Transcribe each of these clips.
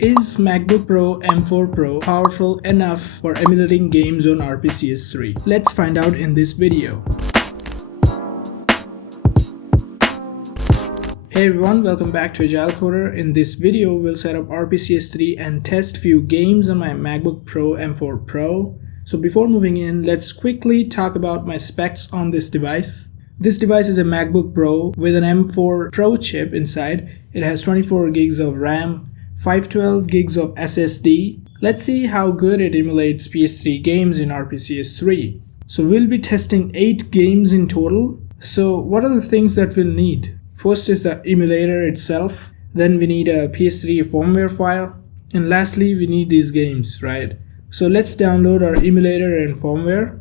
Is MacBook Pro M4 Pro powerful enough for emulating games on RPCS3? Let's find out in this video. Hey everyone, welcome back to Agile Coder. In this video, we'll set up RPCS3 and test few games on my MacBook Pro M4 Pro. So before moving in, let's quickly talk about my specs on this device. This device is a MacBook Pro with an M4 Pro chip inside. It has 24 gigs of RAM, 512 gigs of SSD. Let's see how good it emulates PS3 games in RPCS3. So we'll be testing 8 games in total. So what are the things that we'll need? First is the emulator itself. Then we need a PS3 firmware file. And lastly, we need these games, right? So let's download our emulator and firmware.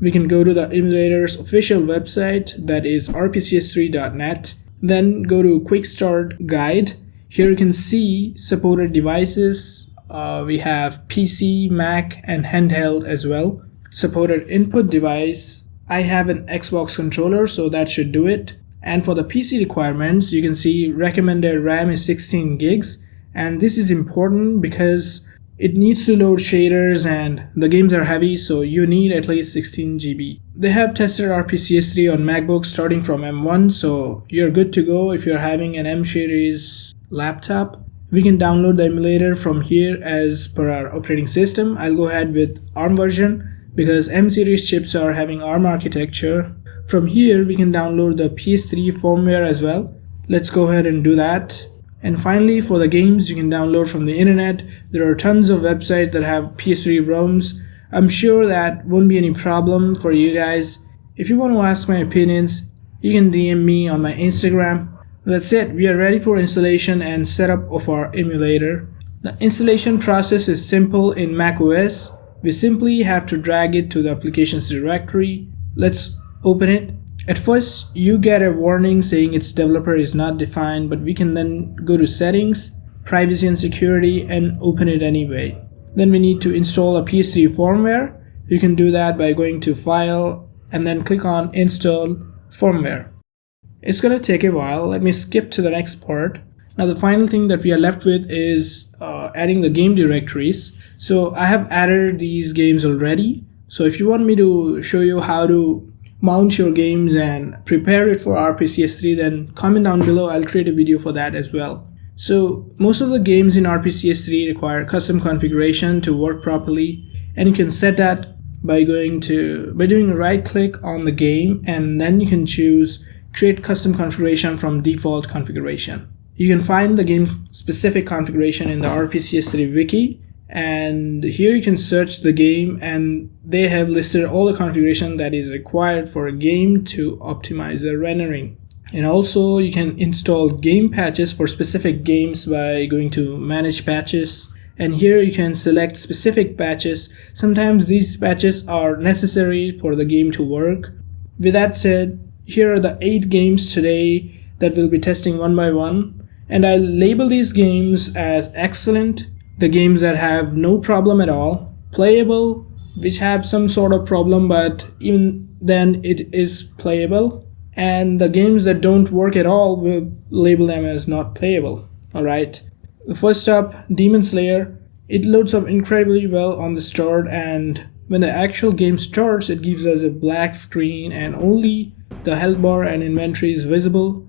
We can go to the emulator's official website, that is rpcs3.net. Then go to Quick Start Guide. Here you can see supported devices. We have PC, Mac, and handheld as well. Supported input device. I have an Xbox controller, so that should do it. And for the PC requirements, you can see recommended RAM is 16 gigs. And this is important because it needs to load shaders and the games are heavy, so you need at least 16 GB. They have tested RPCS3 on MacBooks starting from M1, so you're good to go if you're having an M series laptop. We can download the emulator from here as per our operating system. I'll go ahead with ARM version because M series chips are having ARM architecture. From here we can download the PS3 firmware as well. Let's go ahead and do that. And finally, for the games you can download from the internet. There are tons of websites that have PS3 ROMs. I'm sure that won't be any problem for you guys. If you want to ask my opinions, you can DM me on my Instagram. That's it, we are ready for installation and setup of our emulator. The installation process is simple in macOS. We simply have to drag it to the applications directory. Let's open it. At first, you get a warning saying its developer is not defined, but we can then go to Settings, Privacy and Security, and open it anyway. Then we need to install a PS3 firmware. You can do that by going to File and then click on Install Firmware. It's going to take a while. Let me skip to the next part. Now the final thing that we are left with is adding the game directories. So I have added these games already. So if you want me to show you how to mount your games and prepare it for RPCS3, then comment down below. I'll create a video for that as well. So most of the games in RPCS3 require custom configuration to work properly, and you can set that by doing a right click on the game, and then you can choose create custom configuration from default configuration. You can find the game specific configuration in the RPCS3 wiki, and here you can search the game and they have listed all the configuration that is required for a game to optimize the rendering. And also you can install game patches for specific games by going to manage patches, and here you can select specific patches. Sometimes these patches are necessary for the game to work. With that said, here are the 8 games today that we'll be testing one by one, and I'll label these games as excellent, the games that have no problem at all, playable, which have some sort of problem but even then it is playable, and the games that don't work at all, we'll label them as not playable. Alright, first up, Demon Slayer. It loads up incredibly well on the start, and when the actual game starts it gives us a black screen and only the health bar and inventory is visible.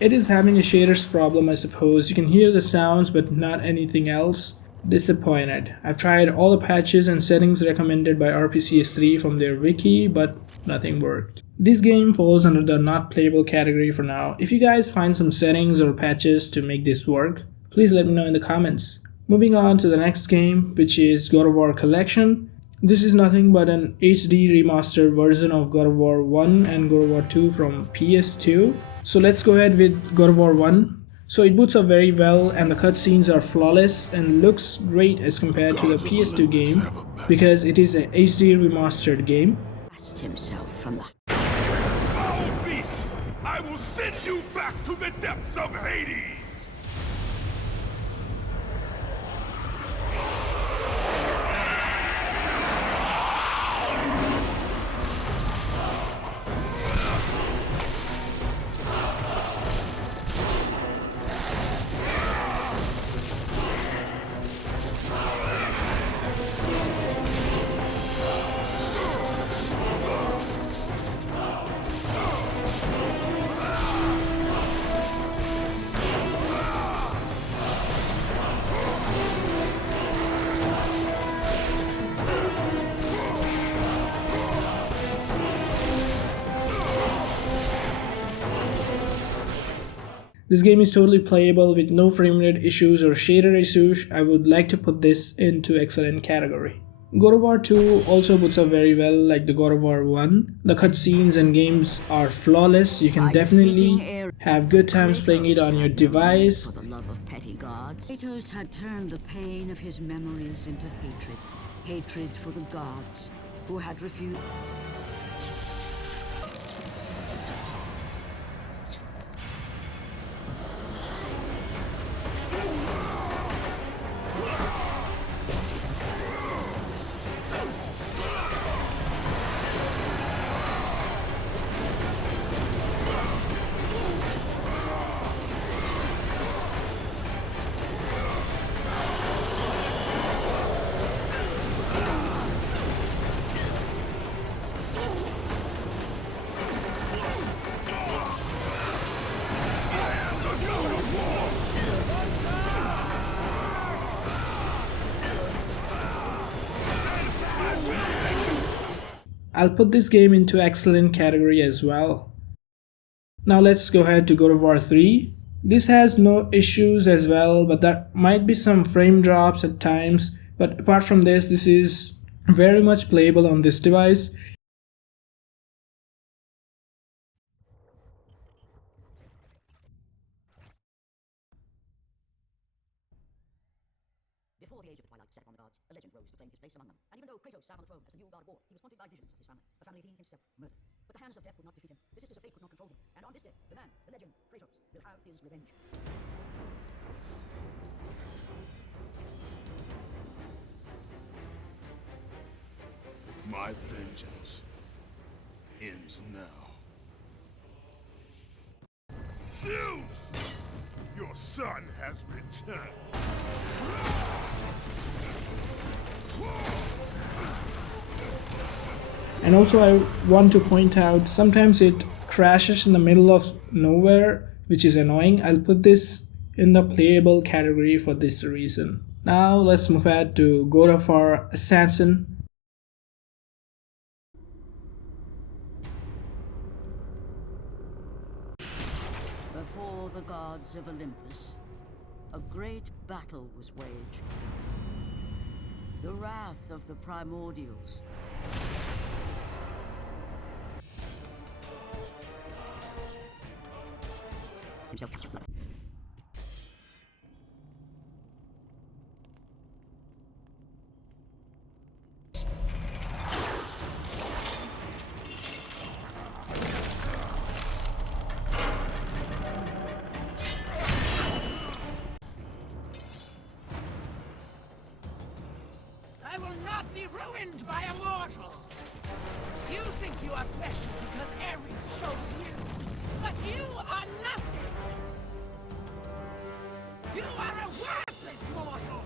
It is having a shaders problem, I suppose. You can hear the sounds but not anything else. Disappointed. I've tried all the patches and settings recommended by RPCS3 from their wiki, but nothing worked. This game falls under the not playable category for now. If you guys find some settings or patches to make this work, please let me know in the comments. Moving on to the next game, which is God of War Collection. This is nothing but an HD remastered version of God of War 1 and God of War 2 from PS2. So let's go ahead with God of War 1. So it boots up very well and the cutscenes are flawless and looks great as compared to the PS2 game because it is a HD remastered game. Himself from the Foul beast! I will send you back to the depths of Hades! This game is totally playable with no frame rate issues or shader issues. I would like to put this into excellent category. God of War 2 also boots up very well like the God of War 1. The cutscenes and games are flawless. You can definitely have good times playing it on your device. For the love of petty gods, Kratos had turned the pain of his memories into hatred. Hatred for the gods who had refused. I'll put this game into excellent category as well. Now let's go ahead to God of War 3. This has no issues as well, but there might be some frame drops at times. But apart from this is very much playable on this device. Before the age of twilight set upon the gods, a legend rose to claim his place among them. And even though Kratos sat on the throne as the new god of war, he was haunted by visions of his family, a family he himself murdered. But the hands of death could not defeat him. The sisters of fate could not control him. And on this day, the man, the legend, Kratos, will have his revenge. My vengeance ends now. Zeus! Your son has returned. And also I want to point out sometimes it crashes in the middle of nowhere, which is annoying. I'll put this in the playable category for this reason. Now let's move ahead to God of War Ascension. Before the gods of Olympus, a great battle was waged. The wrath of the primordials. Himself captured blood. I will not be ruined by a mortal! You think you are special because Ares chose you, but you are nothing! You are a worthless mortal!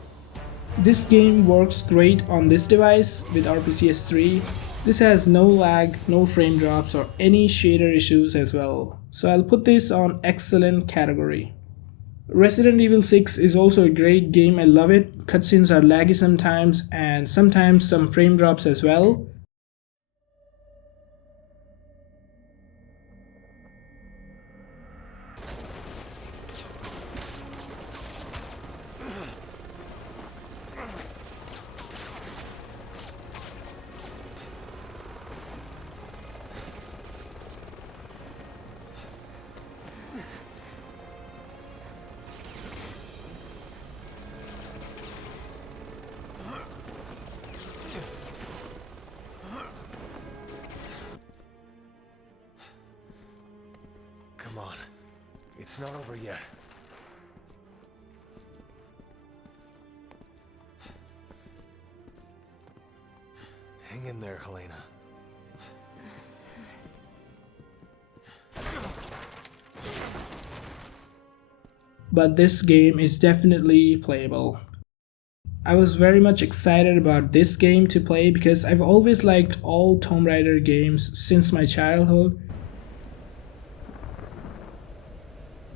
This game works great on this device with RPCS3. This has no lag, no frame drops or any shader issues as well. So I'll put this on excellent category. Resident Evil 6 is also a great game, I love it. Cutscenes are laggy sometimes and sometimes some frame drops as well. It's not over yet. Hang in there, Helena. But this game is definitely playable. I was very much excited about this game to play because I've always liked all Tomb Raider games since my childhood.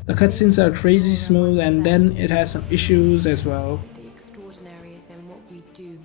The cutscenes are crazy smooth, and then it has some issues as well. The extraordinary is in what we do.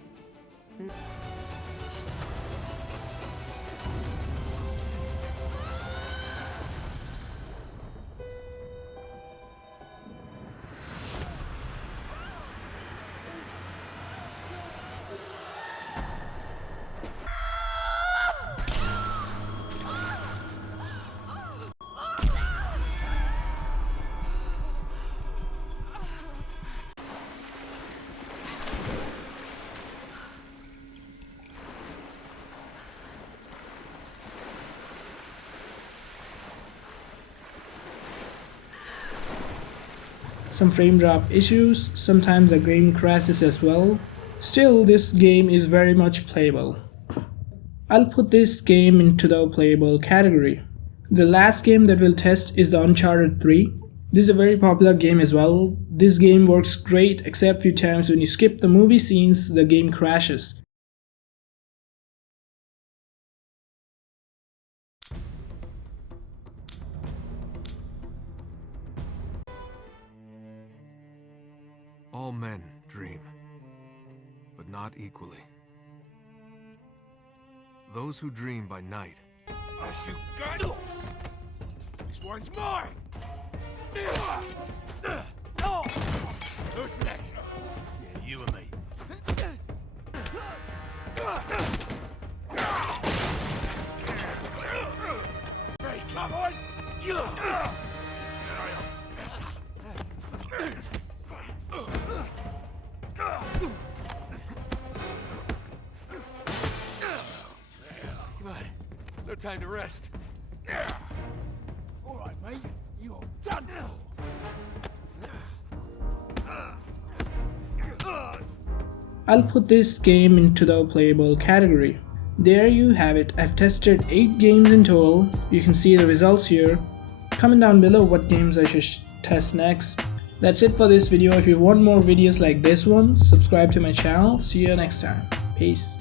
Some frame drop issues, sometimes the game crashes as well. Still, this game is very much playable. I'll put this game into the playable category. The last game that we'll test is the Uncharted 3. This is a very popular game as well. This game works great except few times when you skip the movie scenes, the game crashes. All men dream, but not equally. Those who dream by night. As you got. This one's mine. Who's next? Yeah, you and me. Hey, come on! Come on, no time to rest. All right, mate. You're done for. I'll put this game into the playable category. There you have it. I've tested 8 games in total. You can see the results here. Comment down below what games I should test next. That's it for this video. If you want more videos like this one, subscribe to my channel. See you next time. Peace.